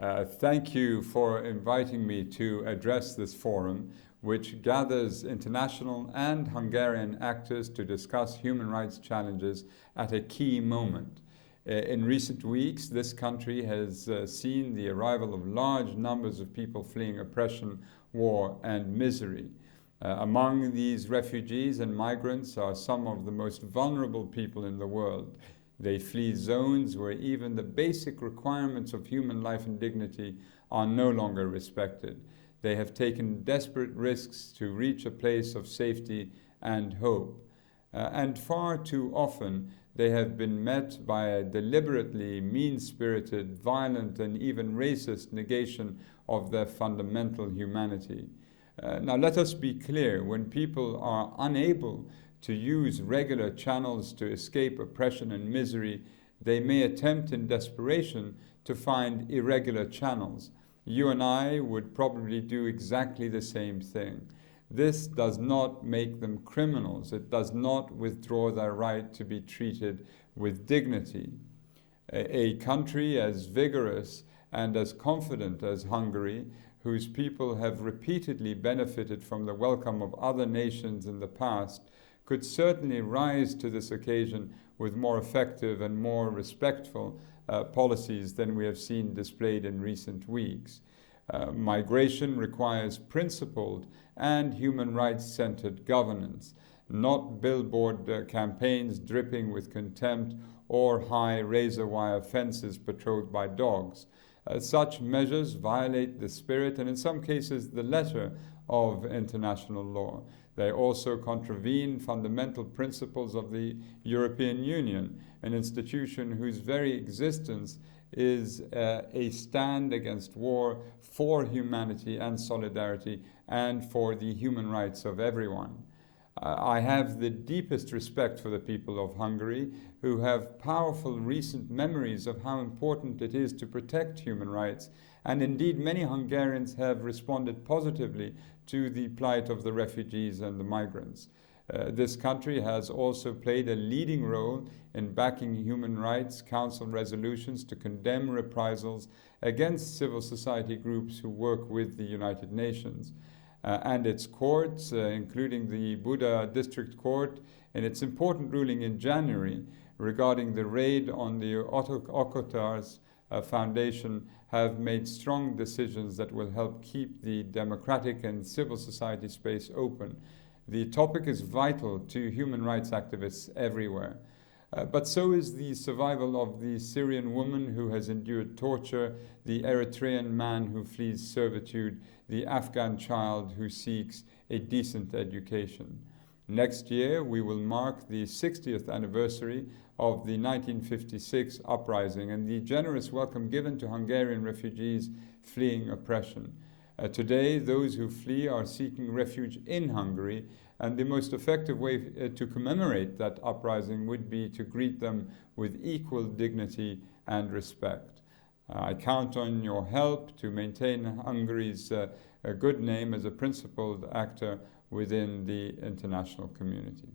Thank you for inviting me to address this forum, which gathers international and Hungarian actors to discuss human rights challenges at a key moment. In recent weeks, this country has seen the arrival of large numbers of people fleeing oppression, war, and misery. Among these refugees and migrants are some of the most vulnerable people in the world. They flee zones where even the basic requirements of human life and dignity are no longer respected. They have taken desperate risks to reach a place of safety and hope. And far too often, they have been met by a deliberately mean-spirited, violent, and even racist negation of their fundamental humanity. Now, let us be clear, when people are unable to use regular channels to escape oppression and misery, they may attempt in desperation to find irregular channels. You and I would probably do exactly the same thing. This does not make them criminals. It does not withdraw their right to be treated with dignity. A country as vigorous and as confident as Hungary, whose people have repeatedly benefited from the welcome of other nations in the past, could certainly rise to this occasion with more effective and more respectful policies than we have seen displayed in recent weeks. Migration requires principled and human rights-centered governance, not billboard campaigns dripping with contempt or high razor-wire fences patrolled by dogs. Such measures violate the spirit and in some cases the letter of international law. They also contravene fundamental principles of the European Union, an institution whose very existence is a stand against war, for humanity and solidarity, and for the human rights of everyone. I have the deepest respect for the people of Hungary, who have powerful recent memories of how important it is to protect human rights, and indeed many Hungarians have responded positively to the plight of the refugees and the migrants. This country has also played a leading role in backing Human Rights Council resolutions to condemn reprisals against civil society groups who work with the United Nations. And its courts, including the Buda District Court, in its important ruling in January regarding the raid on the Okotars Foundation, have made strong decisions that will help keep the democratic and civil society space open. The topic is vital to human rights activists everywhere. But so is the survival of the Syrian woman who has endured torture, the Eritrean man who flees servitude, the Afghan child who seeks a decent education. Next year, we will mark the 60th anniversary of the 1956 uprising and the generous welcome given to Hungarian refugees fleeing oppression. Today, those who flee are seeking refuge in Hungary, and the most effective way to commemorate that uprising would be to greet them with equal dignity and respect. I count on your help to maintain Hungary's good name as a principled actor within the international community.